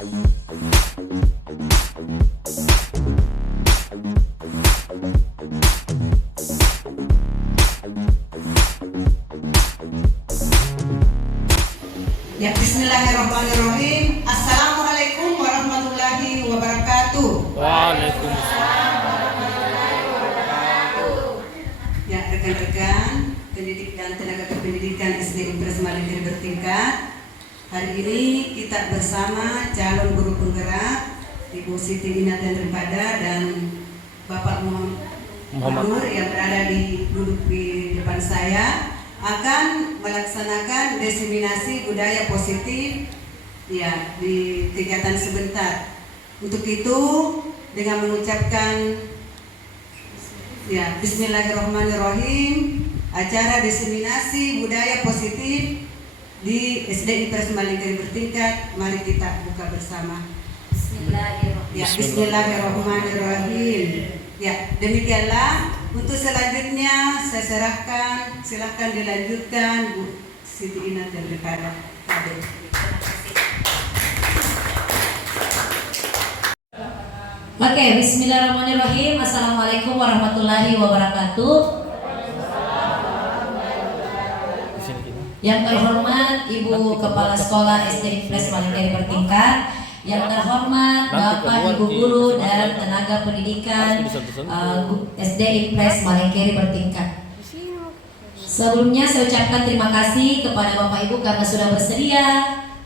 Ya, bismillahirrahmanirrahim. Assalamualaikum warahmatullahi wabarakatuh. Waalaikumsalam. Ya, rekan-rekan pendidik dan tenaga kependidikan SD Impres Malingkiri bertingkat. Hari ini kita bersama calon guru penggerak Ibu Siti Inatan Rempada dan Bapak Muhammad Nur yang berada duduk di depan saya akan melaksanakan diseminasi budaya positif ya di kegiatan sebentar. Untuk itu dengan mengucapkan ya Bismillahirrahmanirrahim, acara diseminasi budaya positif di SD Impres Malingkiri bertingkat, mari kita buka bersama. Bismillahirrahmanirrahim. Ya, Bismillahirrahmanirrahim. Ya, demikianlah. Untuk selanjutnya saya serahkan, silahkan dilanjutkan Bu Siti Inat dan Rekada. Oke, bismillahirrahmanirrahim. Assalamualaikum warahmatullahi wabarakatuh. Yang terhormat Ibu Kepala Sekolah SD Impres Malingkiri bertingkat, yang terhormat Bapak Ibu Guru dan tenaga pendidikan SD Impres Malingkiri bertingkat. Sebelumnya saya ucapkan terima kasih kepada Bapak Ibu karena sudah bersedia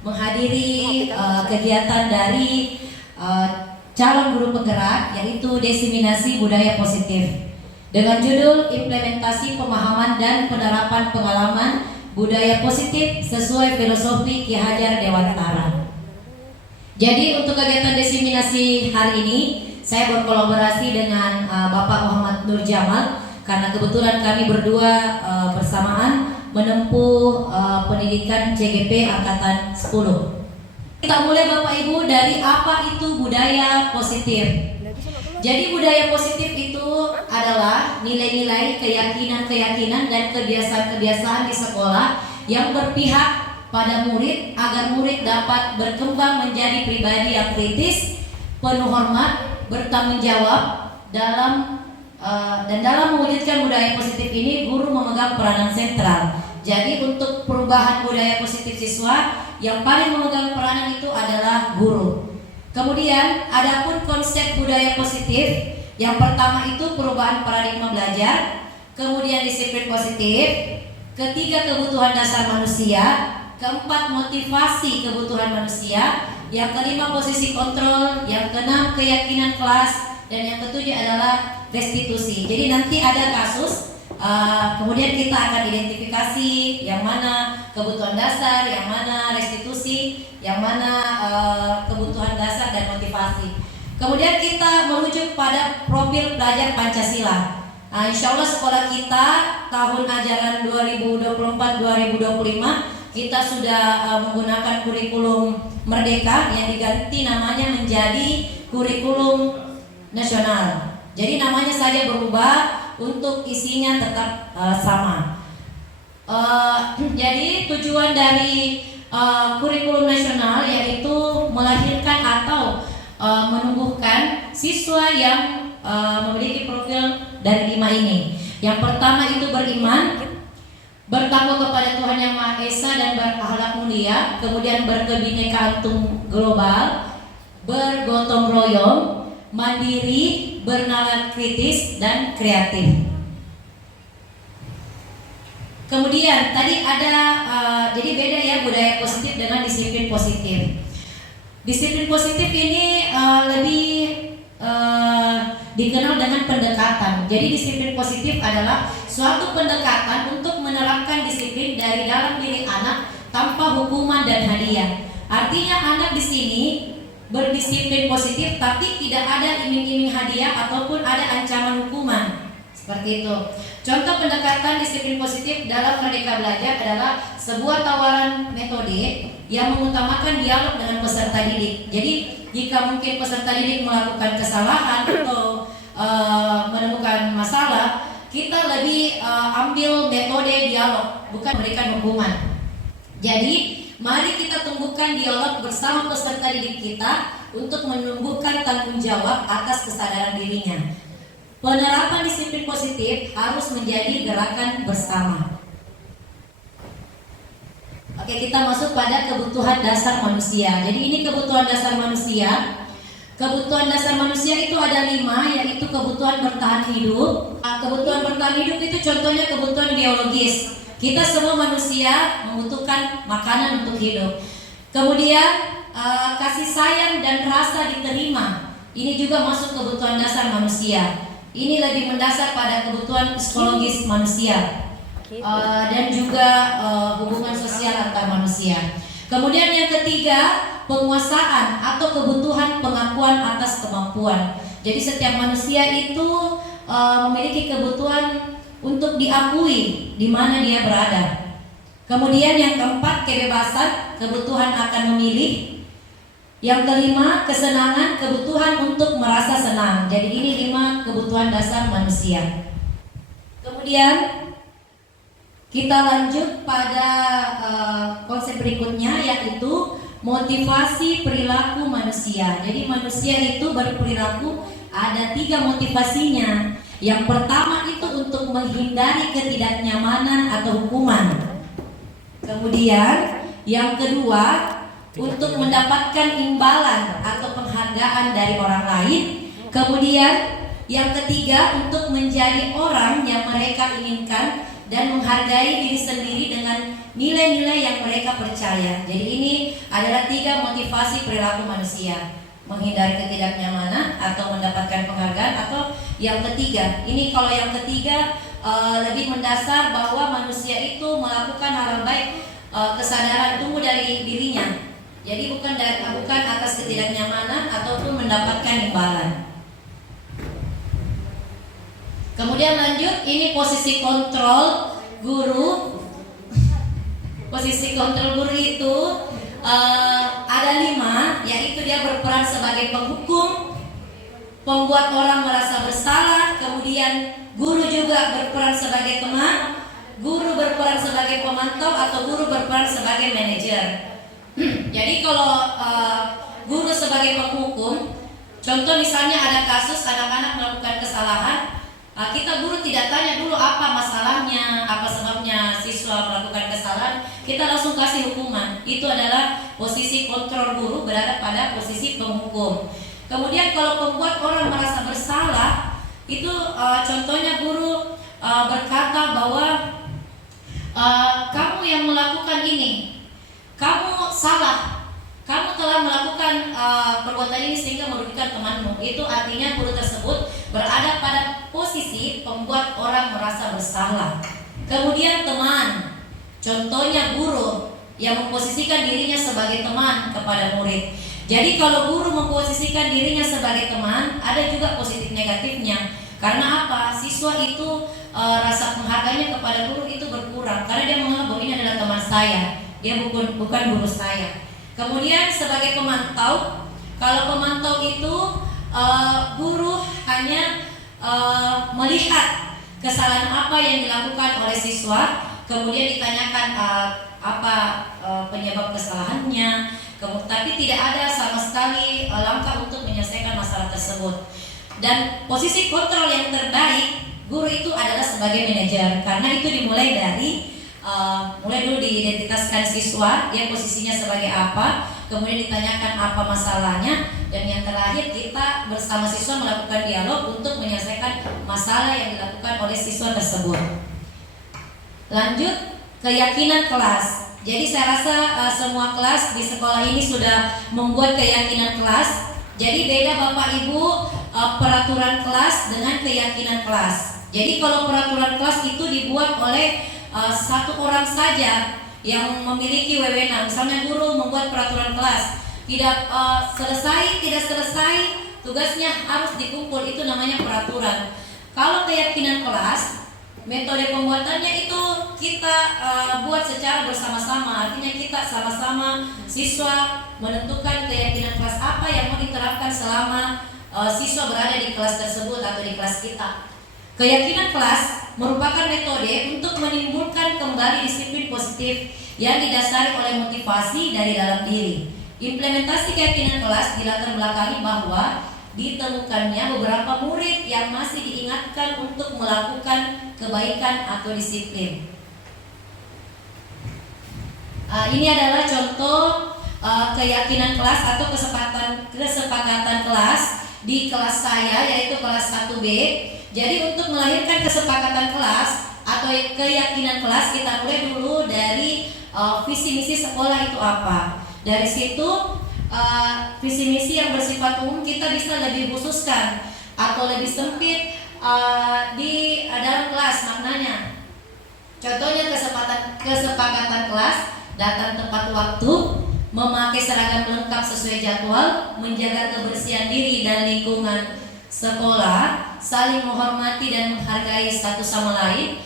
menghadiri kegiatan dari calon guru penggerak, yaitu diseminasi budaya positif dengan judul implementasi pemahaman dan penerapan pengalaman budaya positif sesuai filosofi Ki Hajar Dewantara. Jadi untuk kegiatan diseminasi hari ini saya berkolaborasi dengan Bapak Muhammad Nur Jamal karena kebetulan kami berdua bersamaan menempuh pendidikan CGP angkatan 10. Kita mulai Bapak Ibu dari apa itu budaya positif. Jadi budaya positif itu adalah nilai-nilai, keyakinan-keyakinan dan kebiasaan-kebiasaan di sekolah yang berpihak pada murid agar murid dapat berkembang menjadi pribadi yang kritis, penuh hormat, bertanggung jawab dalam mewujudkan budaya positif ini guru memegang peranan sentral. Jadi untuk perubahan budaya positif siswa yang paling memegang peranan itu adalah guru. Kemudian adapun konsep budaya positif, yang pertama itu perubahan paradigma belajar, kemudian disiplin positif, ketiga kebutuhan dasar manusia, keempat motivasi kebutuhan manusia, yang kelima posisi kontrol, yang keenam keyakinan kelas, dan yang ketujuh adalah restitusi. Jadi nanti ada kasus, kemudian kita akan identifikasi yang mana kebutuhan dasar, yang mana restitusi, yang mana kebutuhan dasar dan motivasi. Kemudian kita merujuk pada profil pelajar Pancasila. Insya Allah sekolah kita tahun ajaran 2024-2025 kita sudah menggunakan kurikulum Merdeka yang diganti namanya menjadi kurikulum nasional. Jadi namanya saja berubah, untuk isinya tetap sama. Jadi tujuan dari kurikulum nasional yaitu melahirkan atau menumbuhkan siswa yang memiliki profil dari 5 ini. Yang pertama itu beriman, bertakwa kepada Tuhan Yang Maha Esa dan berakhlak mulia, kemudian berkebinekaan global, bergotong royong, mandiri, bernalar kritis, dan kreatif. Kemudian tadi ada jadi beda ya budaya positif dengan disiplin positif. Disiplin positif ini lebih dikenal dengan pendekatan. Jadi disiplin positif adalah suatu pendekatan untuk menerapkan disiplin dari dalam diri anak tanpa hukuman dan hadiah. Artinya anak di sini berdisiplin positif tapi tidak ada iming-iming hadiah ataupun ada ancaman hukuman. Seperti itu. Contoh pendekatan disiplin positif dalam Merdeka Belajar adalah sebuah tawaran metode yang mengutamakan dialog dengan peserta didik. Jadi jika mungkin peserta didik melakukan kesalahan atau menemukan masalah, kita lebih ambil metode dialog, bukan memberikan hukuman. Jadi mari kita tumbuhkan dialog bersama peserta didik kita untuk menumbuhkan tanggung jawab atas kesadaran dirinya. Penerapan disiplin positif harus menjadi gerakan bersama. Oke, kita masuk pada kebutuhan dasar manusia. Jadi ini kebutuhan dasar manusia. Kebutuhan dasar manusia itu ada 5, yaitu kebutuhan bertahan hidup. Kebutuhan bertahan hidup itu contohnya kebutuhan biologis. Kita semua manusia membutuhkan makanan untuk hidup. Kemudian kasih sayang dan rasa diterima. Ini juga masuk kebutuhan dasar manusia. Ini lebih mendasar pada kebutuhan psikologis manusia. Dan juga hubungan sosial antar manusia. Kemudian yang ketiga, penguasaan atau kebutuhan pengakuan atas kemampuan. Jadi setiap manusia itu memiliki kebutuhan untuk diakui di mana dia berada. Kemudian yang keempat, kebebasan, kebutuhan akan memilih. Yang kelima, kesenangan, kebutuhan untuk merasa senang. Jadi ini 5 kebutuhan dasar manusia. Kemudian kita lanjut pada konsep berikutnya, yaitu motivasi perilaku manusia. Jadi manusia itu berperilaku ada 3 motivasinya. Yang pertama itu untuk menghindari ketidaknyamanan atau hukuman. Kemudian yang kedua untuk mendapatkan imbalan atau penghargaan dari orang lain. Kemudian yang ketiga untuk menjadi orang yang mereka inginkan dan menghargai diri sendiri dengan nilai-nilai yang mereka percaya. Jadi ini adalah 3 motivasi perilaku manusia: menghindari ketidaknyamanan atau mendapatkan penghargaan, atau yang ketiga. Ini kalau yang ketiga lebih mendasar bahwa manusia itu melakukan hal baik, kesadaran tumbuh dari dirinya. Jadi bukan atas ketidaknyamanan ataupun mendapatkan imbalan. Kemudian lanjut, ini posisi kontrol guru. Posisi kontrol guru itu ada 5, yaitu dia berperan sebagai penghukum, pembuat orang merasa bersalah. Kemudian guru juga berperan sebagai teman, guru berperan sebagai pemantau, atau guru berperan sebagai manajer. Jadi kalau guru sebagai penghukum, contoh misalnya ada kasus anak-anak melakukan kesalahan. Kita guru tidak tanya dulu apa masalahnya, apa sebabnya siswa melakukan kesalahan, kita langsung kasih hukuman. Itu adalah posisi kontrol guru, berada pada posisi penghukum. Kemudian kalau pembuat orang merasa bersalah, itu contohnya guru berkata bahwa kamu yang melakukan ini, kamu salah, kamu telah melakukan perbuatan ini sehingga merugikan temanmu. Itu artinya guru tersebut berada pada posisi pembuat orang merasa bersalah. Kemudian teman, contohnya guru yang memposisikan dirinya sebagai teman kepada murid. Jadi kalau guru memposisikan dirinya sebagai teman, ada juga positif negatifnya. Karena apa? Siswa itu rasa penghargaannya kepada guru itu berkurang, karena dia menganggap bahwa ini adalah teman saya, dia bukan guru saya. Kemudian sebagai pemantau, kalau pemantau itu guru hanya melihat kesalahan apa yang dilakukan oleh siswa, kemudian ditanyakan apa penyebab kesalahannya, tapi tidak ada sama sekali langkah untuk menyelesaikan masalah tersebut. Dan posisi kontrol yang terbaik guru itu adalah sebagai manajer, karena itu dimulai dari mulai dulu diidentitaskan siswa, dia posisinya sebagai apa, kemudian ditanyakan apa masalahnya, dan yang terakhir kita bersama siswa melakukan dialog untuk menyelesaikan masalah yang dilakukan oleh siswa tersebut. Lanjut, keyakinan kelas. Jadi saya rasa semua kelas di sekolah ini sudah membuat keyakinan kelas. Jadi beda Bapak Ibu peraturan kelas dengan keyakinan kelas. Jadi kalau peraturan kelas itu dibuat oleh satu orang saja yang memiliki wewenang. Misalnya guru membuat peraturan kelas, tidak selesai tugasnya harus dikumpul, itu namanya peraturan. Kalau keyakinan kelas, metode pembuatannya itu kita buat secara bersama-sama. Artinya kita sama-sama siswa menentukan keyakinan kelas apa yang mau diterapkan selama siswa berada di kelas tersebut atau di kelas kita. Keyakinan kelas merupakan metode untuk menimbulkan kembali disiplin positif yang didasari oleh motivasi dari dalam diri. Implementasi keyakinan kelas dilatar belakangi bahwa ditemukannya beberapa murid yang masih diingatkan untuk melakukan kebaikan atau disiplin. Ini adalah contoh keyakinan kelas atau kesepakatan kelas di kelas saya, yaitu kelas 1B. Jadi untuk melahirkan kesepakatan kelas atau keyakinan kelas, kita mulai dulu dari visi misi sekolah itu apa. Dari situ visi misi yang bersifat umum kita bisa lebih khususkan atau lebih sempit di dalam kelas maknanya. Contohnya kesepakatan kelas: datang tepat waktu, memakai seragam lengkap sesuai jadwal, menjaga kebersihan diri dan lingkungan sekolah, saling menghormati dan menghargai satu sama lain,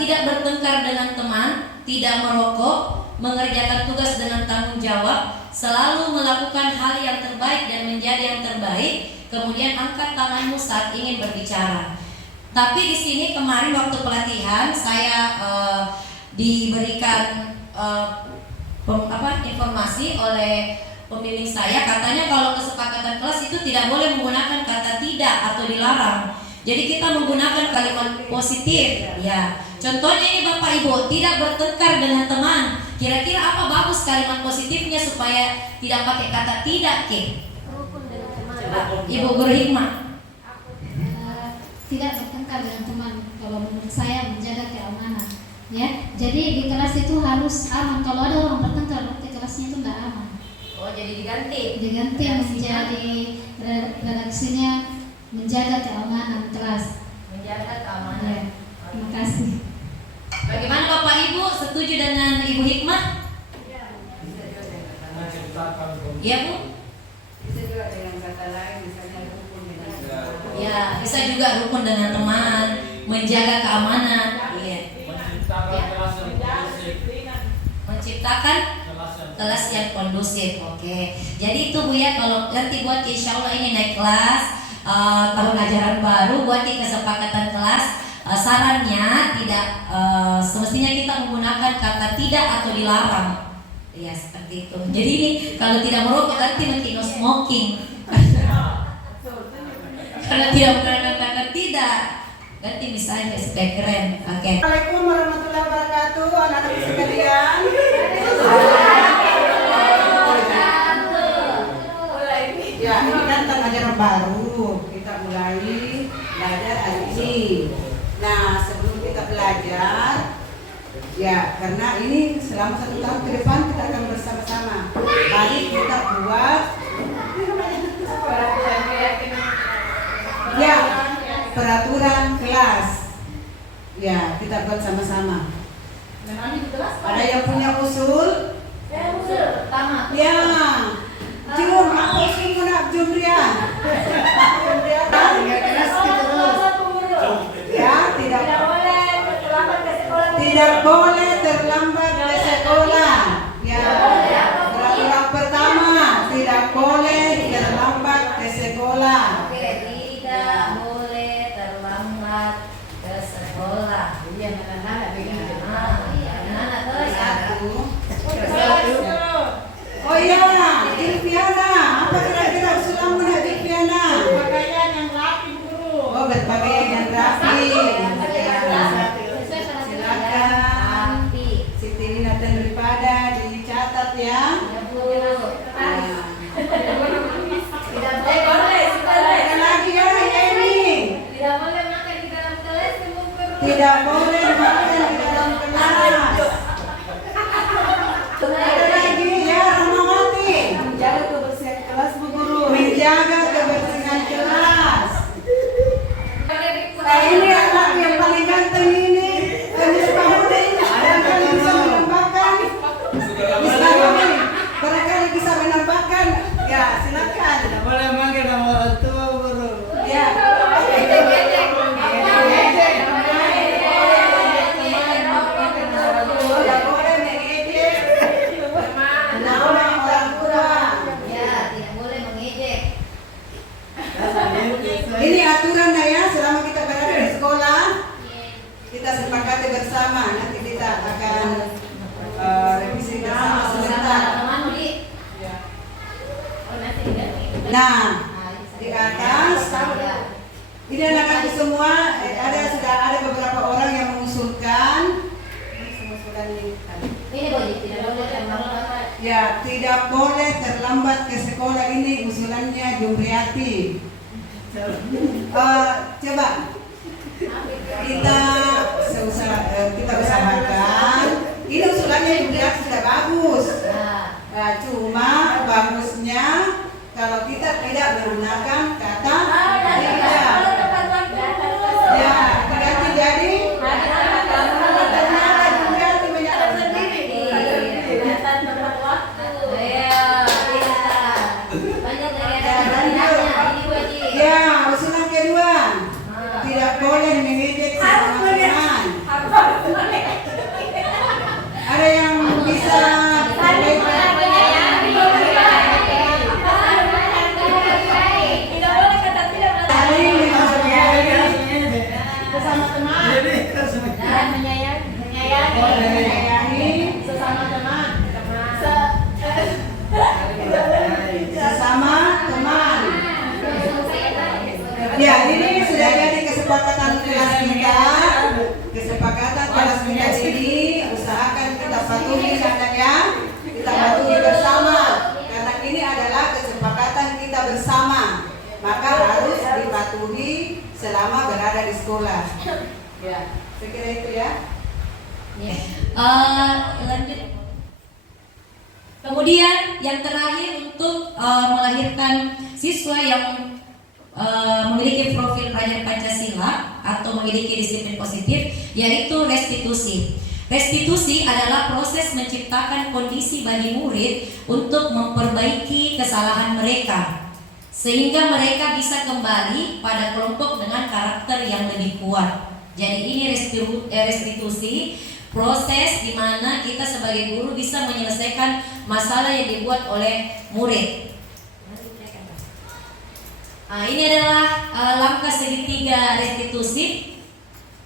tidak bertengkar dengan teman, tidak merokok, mengerjakan tugas dengan tanggung jawab, selalu melakukan hal yang terbaik dan menjadi yang terbaik, kemudian angkat tanganmu saat ingin berbicara. Tapi di sini kemarin waktu pelatihan saya diberikan informasi oleh pembimbing saya, katanya kalau kesepakatan kelas itu tidak boleh menggunakan kata tidak atau dilarang. Jadi kita menggunakan kalimat positif, ya. Contohnya ini Bapak Ibu, tidak bertengkar dengan teman. Kira-kira apa bagus kalimat positifnya supaya tidak pakai kata tidak, Ki? Rukun dengan teman. Ibu Guru Hikmah. Tidak bertengkar dengan teman. Kalau menurut saya menjaga keamanan. Ya, jadi di kelas itu harus aman. Kalau ada orang bertengkar, berarti kelasnya itu tidak aman. Oh, jadi diganti. Diganti menjadi redaksinya menjaga keamanan kelas. Menjaga keamanan. Ya, terima kasih. Bagaimana Bapak Ibu, setuju dengan Ibu Hikmah? Iya Bu? Bisa juga dengan kata lain, misalnya rukun dengan teman. Ya, bisa juga rukun dengan teman, menjaga keamanan. Iya. Menciptakan kelas yang kondusif. Oke. Jadi itu Bu ya, kalau nanti buat insya Allah ini naik kelas tahun ajaran baru, buat di kesepakatan kelas. Sarannya tidak semestinya kita menggunakan kata tidak atau dilarang. Ya seperti itu. Jadi ini kalau tidak merokok nanti nanti no smoking. Karena tidak menggunakan kata tidak, nanti misalnya supaya keren. Oke. Assalamualaikum warahmatullahi wabarakatuh, anak-anak sekalian. Ya, ini kan tahun ajaran baru, kita mulai belajar hari ini. Nah, sebelum kita belajar, ya karena ini selama 1 tahun ke depan kita akan bersama-sama. Mari kita buat ya peraturan kelas. Ya, kita buat sama-sama. Ada yang punya usul? Ya. Jum, apa usul nak Jumrian? Ya, tidak boleh terlambat ke sekolah. Ya. Peraturan pertama, tidak boleh terlambat ke sekolah. Oke, tidak boleh terlambat ke sekolah. Iya, mana begini. Mana terus? Oh iya, Julfiana, apa kira-kira usulanmu nak Julfiana? Pakaian yang rapi, Guru. Oh, berpakaian yang rapi. Silakan. Siti ini datang daripada dicatat ya. Ya Bu. Tidak boleh. Ada lagi ya ini. Tidak boleh makan di dalam kelas, Ibu Guru. Tidak boleh makan di dalam kelas. Ada lagi ya, Rahmawati. Menjaga kebersihan kelas, Bu Guru. Menjaga kebersihan kelas. Nah, ini anak yang paling ganteng ini. Kamis Pahudi. Barangkali bisa menambahkan. Barangkali bisa menambahkan. Ya, silakan. Tidak boleh manggil nama orang tua, Guru. Ya. Nah, di atas ini anak-anak semua sudah ada beberapa orang yang mengusulkan ya tidak boleh terlambat ke sekolah. Ini usulannya Jumriati. Coba kita usahakan. Ini usulannya Jumriati sudah bagus. Cuma bagusnya kalau kita tidak menggunakan kata tidak. Ya, berarti jadi ya, usulan kedua tidak boleh mengejek sesama teman. Ada yang bisa Sesama teman. Dan menyayangi sesama teman. sesama teman. Ya, ini sudah jadi kesepakatan kelas kita. Kesepakatan kelas kita ini usahakan kita patuhi ya. Kita patuhi bersama. Karena ini adalah kesepakatan kita bersama. Maka harus dipatuhi selama berada di sekolah. Ya, saya kira itu ya. Lanjut. Kemudian yang terakhir untuk melahirkan siswa yang memiliki profil pelajar Pancasila atau memiliki disiplin positif, yaitu restitusi. Restitusi adalah proses menciptakan kondisi bagi murid untuk memperbaiki kesalahan mereka, sehingga mereka bisa kembali pada kelompok dengan karakter yang lebih kuat. Jadi ini restitusi, proses di mana kita sebagai guru bisa menyelesaikan masalah yang dibuat oleh murid. Nah, ini adalah langkah segitiga restitusi.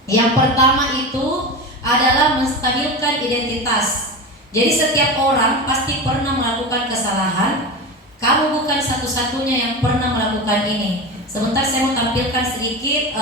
Yang pertama itu adalah menstabilkan identitas. Jadi setiap orang pasti pernah melakukan kesalahan. Kamu bukan satu-satunya yang pernah melakukan ini. Sebentar saya mau tampilkan sedikit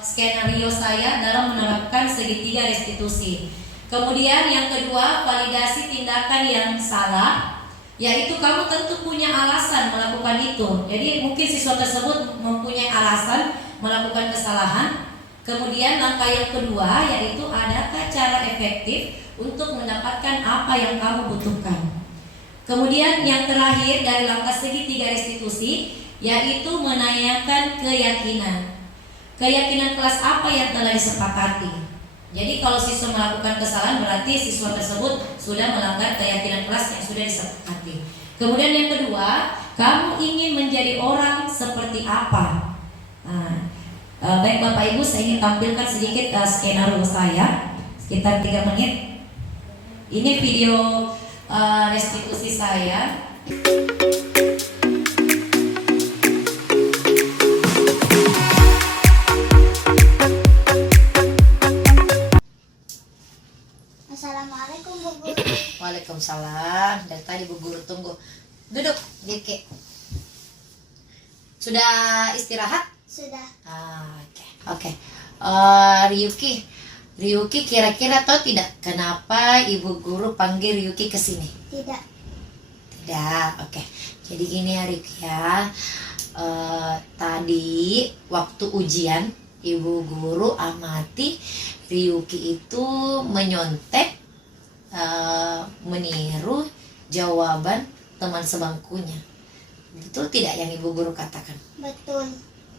skenario saya dalam menerapkan segitiga restitusi. Kemudian yang kedua, validasi tindakan yang salah, yaitu kamu tentu punya alasan melakukan itu. Jadi mungkin siswa tersebut mempunyai alasan melakukan kesalahan. Kemudian langkah yang kedua, yaitu adakah cara efektif untuk mendapatkan apa yang kamu butuhkan. Kemudian yang terakhir dari langkah segitiga restitusi, yaitu menanyakan keyakinan. Keyakinan kelas apa yang telah disepakati. Jadi kalau siswa melakukan kesalahan berarti siswa tersebut sudah melanggar keyakinan kelas yang sudah disepakati. Kemudian yang kedua, kamu ingin menjadi orang seperti apa? Baik Bapak Ibu, saya ingin tampilkan sedikit skenario saya sekitar 3 menit. Ini video restitusi saya. Assalamualaikum Bu Guru. Waalaikumsalam. Dari tadi Bu Guru tunggu. Duduk, Riki. Sudah istirahat? Sudah. Oke. Ryuki kira-kira tahu tidak kenapa Ibu Guru panggil Ryuki ke sini? Tidak. Tidak. Oke. Jadi gini ya Ryuki ya. Tadi waktu ujian Ibu Guru amati Ryuki itu menyontek, meniru jawaban teman sebangkunya. Betul tidak yang Ibu Guru katakan? Betul.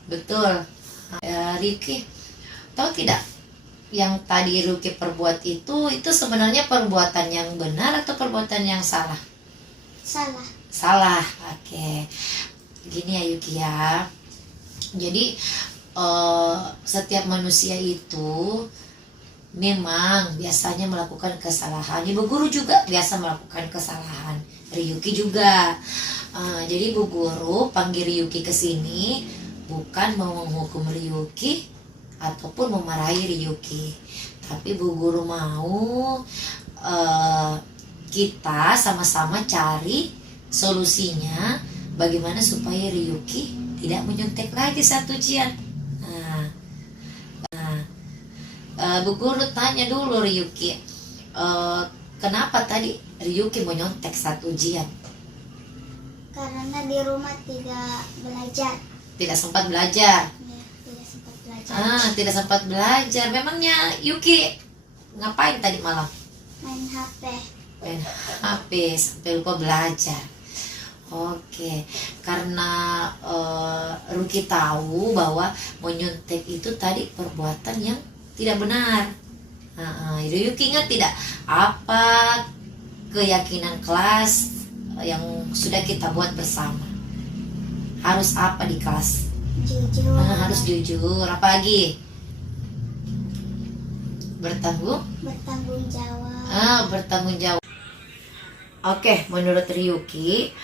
Betul. Ryuki, tahu tidak yang tadi Ryuki perbuat itu sebenarnya perbuatan yang benar atau perbuatan yang salah? Salah. Salah. Oke. Gini ya Yuki ya. Jadi setiap manusia itu memang biasanya melakukan kesalahan. Ibu Guru juga biasa melakukan kesalahan. Ryuki juga. Jadi Ibu Guru panggil Ryuki ke sini bukan mau menghukum Ryuki ataupun memarahi Ryuki, tapi Bu Guru mau kita sama-sama cari solusinya bagaimana supaya Ryuki tidak menyontek lagi saat ujian. Bu Guru tanya dulu Ryuki, kenapa tadi Ryuki menyontek saat ujian? Karena di rumah tidak belajar. Tidak sempat belajar. Ya, tidak sempat belajar. Tidak sempat belajar. Memangnya Yuki ngapain tadi malam? Main HP. Main HP sampai lupa belajar. Oke, karena Ruki tahu bahwa menyontek itu tadi perbuatan yang tidak benar. Yuki ingat tidak apa keyakinan kelas yang sudah kita buat bersama? Harus apa di kelas? Jujur. Harus jujur. Apa lagi? Bertanggung Bertanggung jawab. bertanggung jawab. Oke, menurut Ryuki,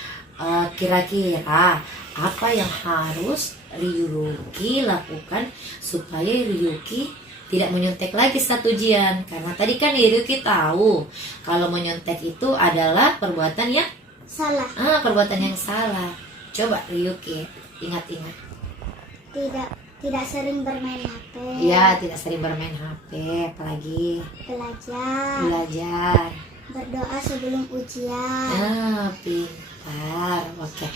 kira-kira apa yang harus Ryuki lakukan supaya Ryuki tidak menyontek lagi saat ujian? Karena tadi kan Ryuki tahu kalau menyontek itu adalah perbuatan yang Salah. perbuatan yang salah. Coba Ryuki ingat-ingat. Tidak sering bermain HP. Ya, tidak sering bermain HP. Apalagi belajar. Berdoa sebelum ujian. Pintar. Oke.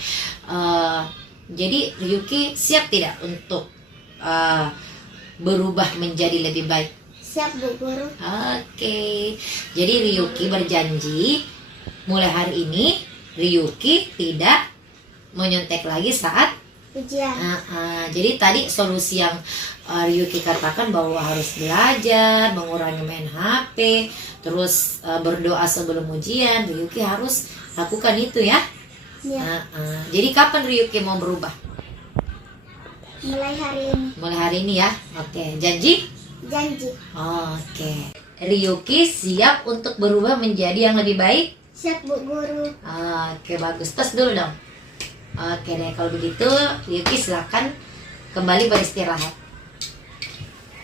Jadi Ryuki siap tidak untuk berubah menjadi lebih baik? Siap, Bu Guru. Oke. Jadi Ryuki berjanji mulai hari ini Ryuki tidak menyontek lagi saat Ujian. jadi tadi solusi yang Ryuki katakan bahwa harus belajar, mengurangi main HP, terus berdoa sebelum ujian. Ryuki harus lakukan itu ya. Ya. Jadi kapan Ryuki mau berubah? Mulai hari ini. Mulai hari ini ya. Oke, janji? Janji. Oke. Ryuki siap untuk berubah menjadi yang lebih baik? Siap, Bu Guru. Oke, bagus. Tes dulu dong. Oke deh, kalau begitu Ryuki silakan kembali beristirahat.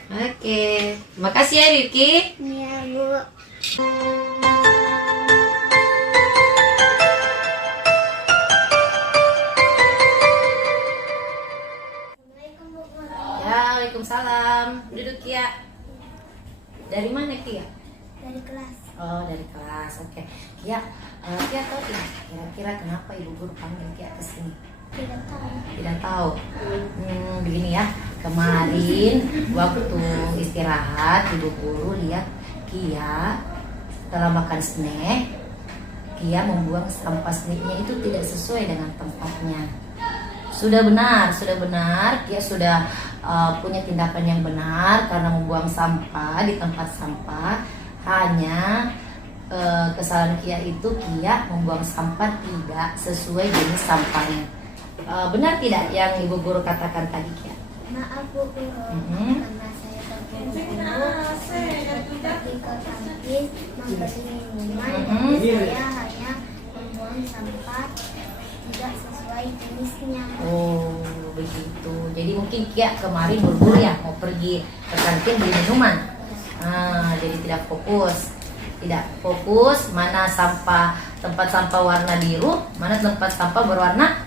Oke, terima kasih ya Ryuki. Iya, Bu. Assalamualaikum, Bu Guru. Ya, waalaikumsalam. Duduk ya. Dari mana Kia? Dari kelas. Oh, dari kelas. Oke. Kia, Kia tahu tidak kira-kira kenapa Ibu Guru panggil Kia ke sini? Tidak tahu. Tidak tahu. Begini ya. Kemarin waktu istirahat Ibu Guru lihat Kia setelah makan snack, Kia membuang sampah snacknya itu tidak sesuai dengan tempatnya. Sudah benar, Kia sudah punya tindakan yang benar karena membuang sampah di tempat sampah. Hanya kesalahan Kia itu Kia membuang sampah tidak sesuai jenis sampahnya. Benar tidak yang Ibu Guru katakan tadi Kia? Maaf, Bu Guru. Karena saya terburu-buru seperti ke kantin membeli minuman, saya hanya membuang sampah tidak sesuai jenisnya. Oh, begitu. Jadi mungkin Kia kemarin buru-buru ya mau pergi ke kantin beli minuman. Jadi tidak fokus mana tempat sampah warna biru, mana tempat sampah berwarna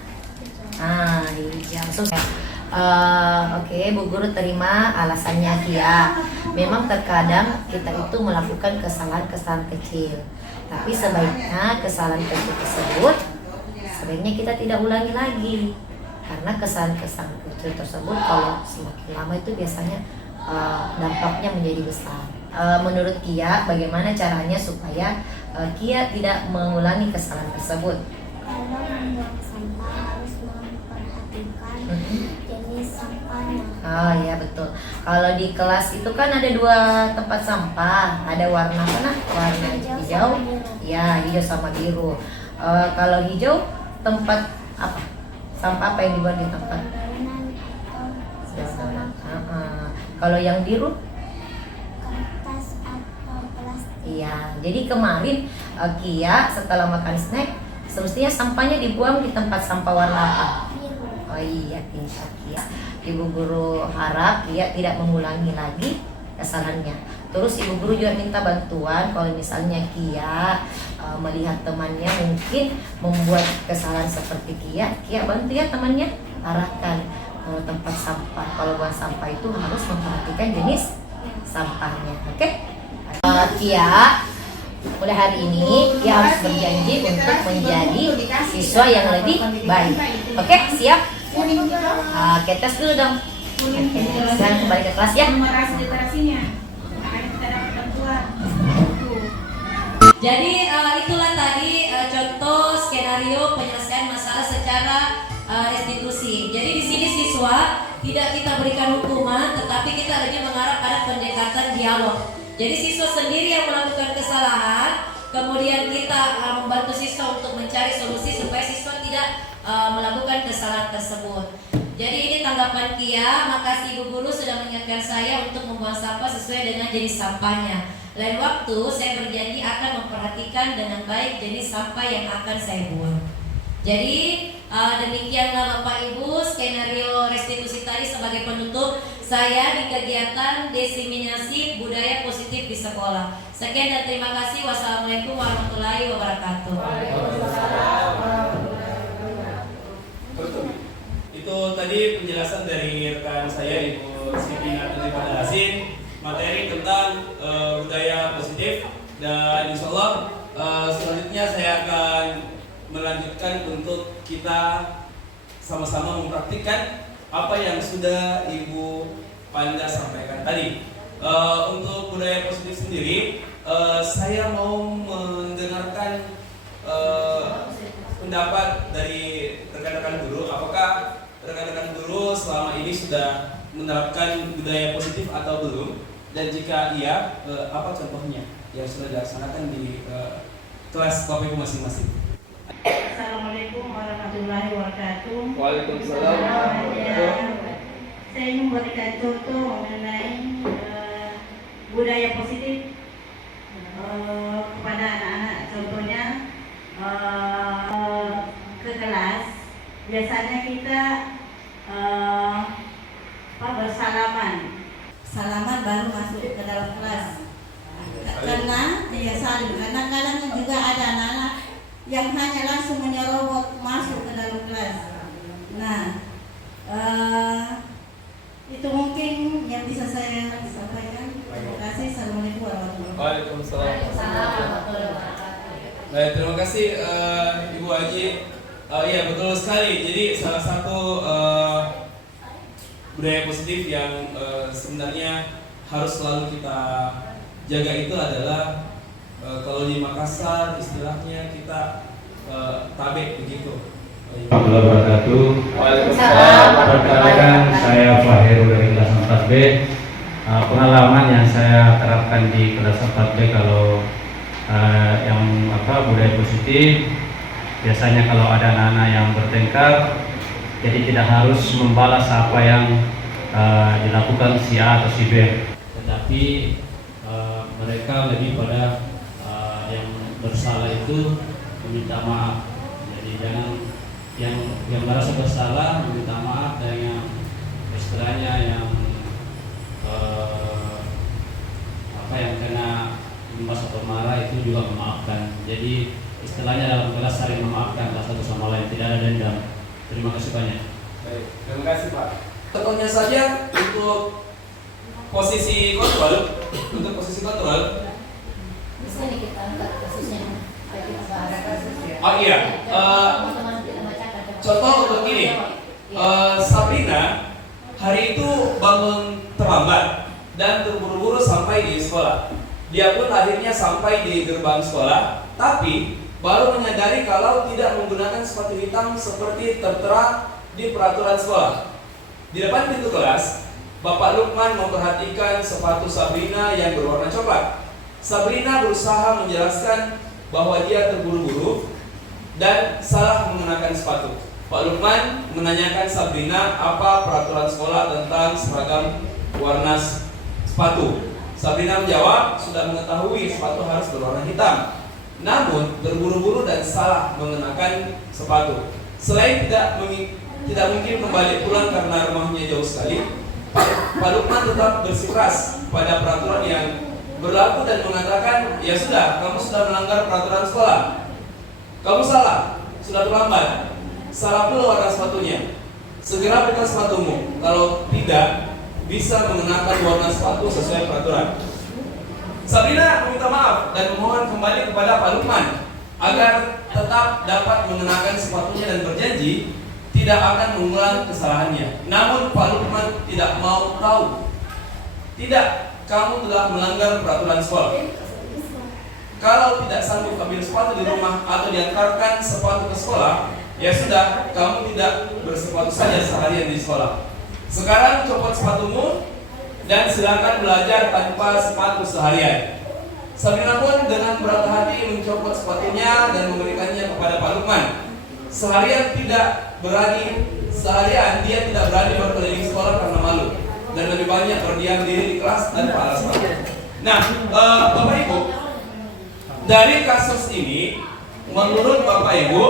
hijau. Oke, Bu Guru terima alasannya Kia. Memang terkadang kita itu melakukan kesalahan-kesalahan kecil, tapi sebaiknya kesalahan kecil tersebut sebaiknya kita tidak ulangi lagi, karena kesalahan-kesalahan kecil tersebut kalau semakin lama itu biasanya dampaknya menjadi besar. Menurut Kia, bagaimana caranya supaya Kia tidak mengulangi kesalahan tersebut? Kalau membuang sampah harus memperhatikan jenis sampahnya. Ya betul. Kalau di kelas itu kan ada 2 tempat sampah, ada warna mana? Warna hijau. Ya, hijau sama biru. Kalau hijau tempat apa? Sampah apa yang dibuat di tempat? Daunan atau sesama Kalau yang biru? kertas atau plastik. Iya. Jadi kemarin Kia setelah makan snack semestinya sampahnya dibuang di tempat sampah warna apa? Biru. Oh iya, pintar Kia. Ibu Guru harap Kia tidak mengulangi lagi kesalahannya. Terus ibu guru juga minta bantuan kalau misalnya Kia melihat temannya mungkin membuat kesalahan seperti Kia bantu ya temannya, arahkan ke tempat sampah. Kalau buang sampah itu harus memperhatikan jenis sampahnya. Oke? Kia, mulai hari ini Kia harus berjanji untuk menjadi siswa yang lebih baik. Oke, siap? Oke, tes dulu dong. Oke, sekarang kembali ke kelas ya. Jadi itulah tadi contoh skenario penyelesaian masalah secara restitusi. Jadi di sini siswa tidak kita berikan hukuman, tetapi kita lebih mengarah pada pendekatan dialog. Jadi siswa sendiri yang melakukan kesalahan, kemudian kita membantu siswa untuk mencari solusi supaya siswa tidak melakukan kesalahan tersebut. Jadi ini tanggapan Kia. Makasih Ibu Guru sudah mengingatkan saya untuk membuang sampah sesuai dengan jenis sampahnya. Lain waktu saya berjanji akan memperhatikan dengan baik jenis sampah yang akan saya buang. Jadi demikianlah Bapak Ibu skenario restitusi tadi sebagai penutup saya di kegiatan diseminasi budaya positif di sekolah. Sekian dan terima kasih. Wassalamualaikum warahmatullahi wabarakatuh. Itu tadi penjelasan dari rekan saya Ibu Siti Natuli Hasin materi tentang budaya positif, dan insya Allah selanjutnya saya akan melanjutkan untuk kita sama-sama mempraktikkan apa yang sudah Ibu Panda sampaikan tadi. Untuk budaya positif sendiri, saya mau mendengarkan pendapat dari rekan-rekan guru. Apakah rekan-rekan guru selama ini sudah menerapkan budaya positif atau belum? Dan jika iya, apa contohnya yang sudah dilaksanakan di kelas KPU masing-masing? Assalamualaikum warahmatullahi wabarakatuh. Waalaikumsalam. Saya ingin memberikan contoh mengenai budaya positif kepada anak-anak. Contohnya ke kelas, biasanya kita bersalaman. Salaman baru masuk ke dalam kelas. Karena saling. Karena kadang juga ada anak-anak yang hanya langsung menyerobot masuk ke dalam kelas. Nah, itu mungkin yang bisa saya sampaikan. Terima kasih. Assalamualaikum warahmatullahi wabarakatuh. Waalaikumsalam. Baik, terima kasih Ibu Haji. Iya betul sekali. Jadi salah satu budaya positif yang sebenarnya harus selalu kita jaga itu adalah kalau di Makassar istilahnya kita tabe begitu. Warahmatullahi wabarakatuh. Perkenalkan saya Fahirul dari kelas 4B. Pengalaman yang saya terapkan di kelas 4B kalau yang budaya positif, biasanya kalau ada anak-anak yang bertengkar, jadi tidak harus membalas apa yang dilakukan si A atau si B, tetapi mereka lebih pada yang bersalah itu meminta maaf. Jadi jangan yang merasa bersalah meminta maaf, dan yang istilahnya yang yang kena imbas atau marah itu juga memaafkan. Jadi istilahnya dalam kelas saling memaafkan satu sama lain, tidak ada dendam. Terima kasih banyak. Baik, terima kasih Pak. Contohnya saja untuk posisi kontrol, Bisa nih kita angkat kasusnya. Oh iya, contoh untuk ini, Sabrina hari itu bangun terlambat dan terburu-buru sampai di sekolah. Dia pun akhirnya sampai di gerbang sekolah, tapi baru menyadari kalau tidak menggunakan sepatu hitam seperti tertera di peraturan sekolah. Di depan pintu kelas, Bapak Lukman memperhatikan sepatu Sabrina yang berwarna coklat. Sabrina berusaha menjelaskan bahwa dia terburu-buru dan salah mengenakan sepatu. Pak Lukman menanyakan Sabrina apa peraturan sekolah tentang seragam warna sepatu. Sabrina menjawab sudah mengetahui sepatu harus berwarna hitam, namun terburu-buru dan salah mengenakan sepatu. Selain tidak mungkin kembali pulang karena rumahnya jauh sekali, Pak Lukman tetap bersikeras pada peraturan yang berlaku dan mengatakan, ya sudah, kamu sudah melanggar peraturan sekolah, kamu salah, sudah terlambat, salah pula warna sepatunya, segera buka sepatumu. Kalau tidak, bisa mengenakan warna sepatu sesuai peraturan. Sabrina meminta maaf dan memohon kembali kepada Pak Lukman agar tetap dapat mengenakan sepatunya dan berjanji tidak akan mengulang kesalahannya. Namun Pak Lukman tidak mau tahu. Tidak, kamu telah melanggar peraturan sekolah. Kalau tidak sanggup ambil sepatu di rumah atau diantarkan sepatu ke sekolah, ya sudah, kamu tidak bersepatu saja seharian di sekolah. Sekarang copot sepatumu dan silakan belajar tanpa sepatu seharian. Sabrina pun dengan berat hati mencopot sepatunya dan memberikannya kepada Pak Lukman. Seharian dia tidak berani berkeliling sekolah karena malu dan lebih banyak berdiam diri di kelas tanpa alasan. Nah, Bapak Ibu, dari kasus ini, menurut Bapak Ibu,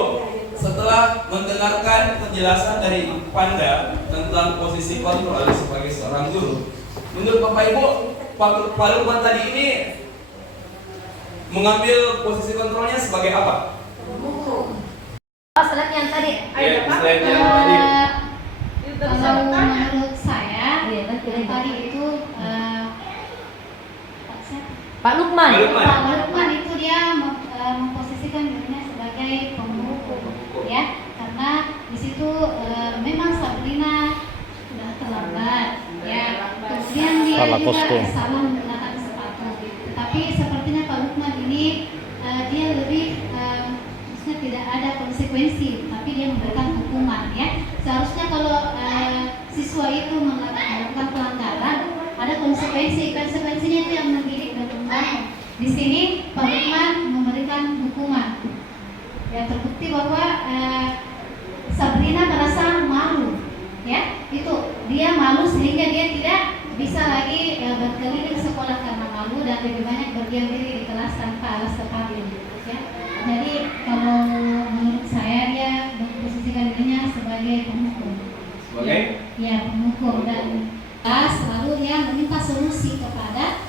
setelah mendengarkan penjelasan dari Panda tentang posisi kontrol sebagai seorang guru, menurut Bapak Ibu, Pak Lukman tadi ini mengambil posisi kontrolnya sebagai apa? Selain yang tadi, Ya, selain yang tadi. Kalau menurut saya, tadi itu Pak Lukman. Pak Lukman itu dia memposisikan dirinya sebagai pemukul, ya, karena di situ memang Sabrina sudah terlambat, ya, kemudian dia juga salah menggunakan sepatu. Tapi sepertinya Pak Lukman ini dia lebih maksudnya tidak ada konsekuensi, tapi dia memberikan hukuman, ya. Seharusnya kalau siswa itu melakukan pelanggaran, ada konsekuensinya itu yang mendidik dan membangun. Di sini Pak Lukman memberikan hukuman. Ya, terbukti bahwa Sabrina merasa malu, ya, itu dia malu sehingga dia tidak bisa lagi berkeliling sekolah karena malu dan lebih banyak berdiam diri di kelas tanpa alas kepala, ya. Jadi kalau menurut saya dia memposisikan dirinya sebagai pemukul. Sebagai? Ya, pemukul, dan lalu dia meminta solusi kepada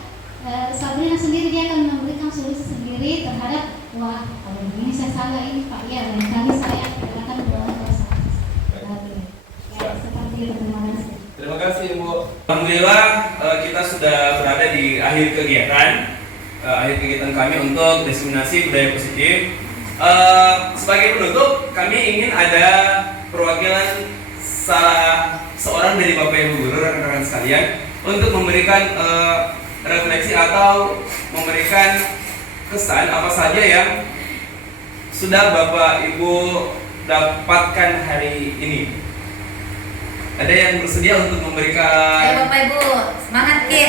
Sabrina sendiri. Dia akan memberikan solusi sendiri terhadap, wah, kalau begini saya salah ini Pak, ya, lain kali saya akan berbuat salah. Ya, seperti itu. Terima kasih. Terima kasih Ibu. Alhamdulillah kita sudah berada di akhir kegiatan kami untuk diseminasi budaya positif. Sebagai penutup, kami ingin ada perwakilan salah seorang dari Bapak Ibu guru dan rekan-rekan sekalian untuk memberikan refleksi atau memberikan kesan apa saja yang sudah Bapak Ibu dapatkan hari ini. Ada yang bersedia untuk memberikan? Ayo Bapak Ibu, semangat Ki.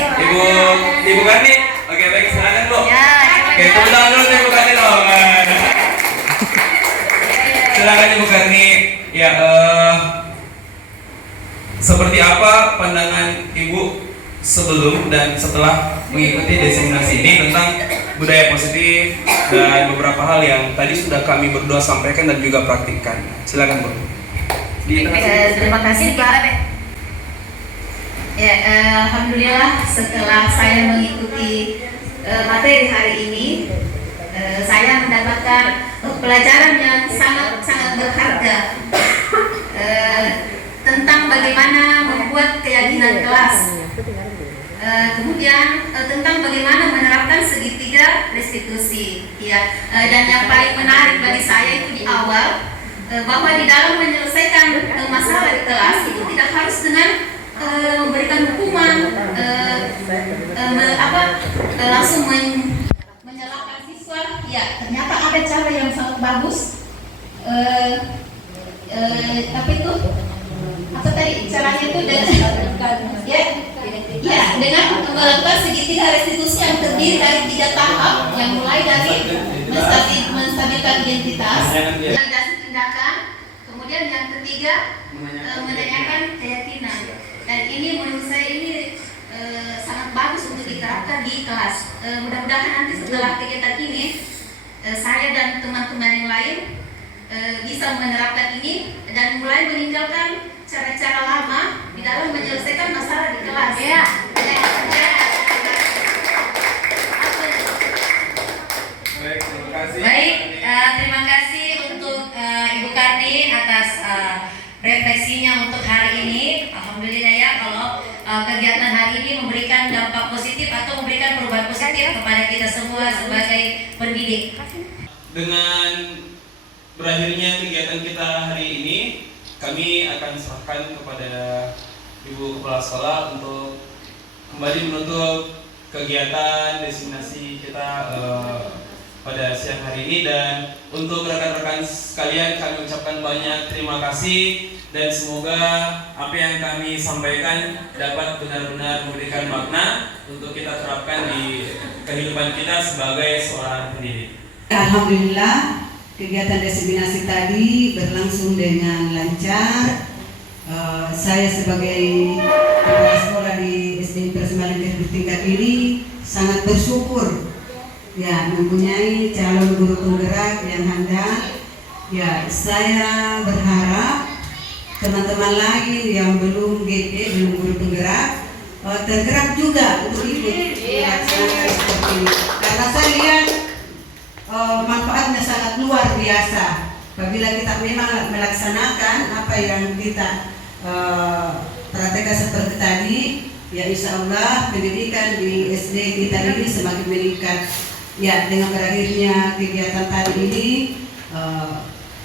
Ibu Karni. Oke, baik, silakan Bu. Ya, Oke, tepuk tangan dulu Ibu Karni dong. Silakan Ibu Karni. Ya, seperti apa pandangan Ibu sebelum dan setelah mengikuti diseminasi ini tentang budaya positif dan beberapa hal yang tadi sudah kami berdua sampaikan dan juga praktikkan. Silakan Bu. Terima kasih Pak. Ya, alhamdulillah setelah saya mengikuti materi hari ini, saya mendapatkan pelajaran yang sangat berharga tentang bagaimana membuat keyakinan kelas. Kemudian tentang bagaimana menerapkan segitiga restitusi, ya. Dan yang paling menarik bagi saya itu di awal, bahwa di dalam menyelesaikan masalah di kelas itu tidak harus dengan memberikan hukuman, langsung menyalahkan siswa. Ya, ternyata ada cara yang sangat bagus. Tapi itu apa tadi caranya itu dengan melakukan segitiga restitusi yang terdiri dari 3 tahap, yang mulai dari menstabilkan identitas, tindakan, kemudian yang ketiga menanyakan keyakinan. Dan ini menurut saya ini sangat bagus untuk diterapkan di kelas. Mudah-mudahan nanti setelah kegiatan ini saya dan teman-teman yang lain bisa menerapkan ini dan mulai meninggalkan cara-cara lama di dalam menyelesaikan masalah di kelas. Ya. tentunya untuk hari ini, alhamdulillah ya kalau kegiatan hari ini memberikan dampak positif atau memberikan perubahan positif kepada kita semua sebagai pendidik. Dengan berakhirnya kegiatan kita hari ini, kami akan serahkan kepada Ibu Kepala Sekolah untuk kembali menutup kegiatan destinasi kita pada siang hari ini. Dan untuk rekan-rekan sekalian, kami ucapkan banyak terima kasih dan semoga apa yang kami sampaikan dapat benar-benar memberikan makna untuk kita terapkan di kehidupan kita sebagai seorang pendidik. Alhamdulillah, kegiatan diseminasi tadi berlangsung dengan lancar. Saya sebagai kepala sekolah di SD Impres Malingkeri bertingkat ini sangat bersyukur ya mempunyai calon guru penggerak yang handal. Ya, saya berharap teman-teman lain yang belum GP, belum guru penggerak, tergerak juga untuk ikut melaksanakan seperti ini. Karena saya lihat manfaatnya sangat luar biasa. Apabila kita memang melaksanakan apa yang kita praktekkan seperti tadi, ya insya Allah pendidikan di SD kita ini semakin meningkat. Ya, dengan berakhirnya kegiatan tadi ini,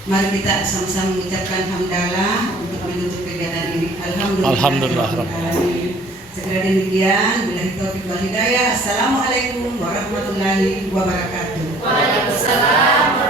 mari kita sama-sama mengucapkan hamdalah untuk menutup kegiatan ini. Alhamdulillah. Segera demikian, billahi taufiq wal hidayah. Assalamualaikum warahmatullahi wabarakatuh. Waalaikumsalam.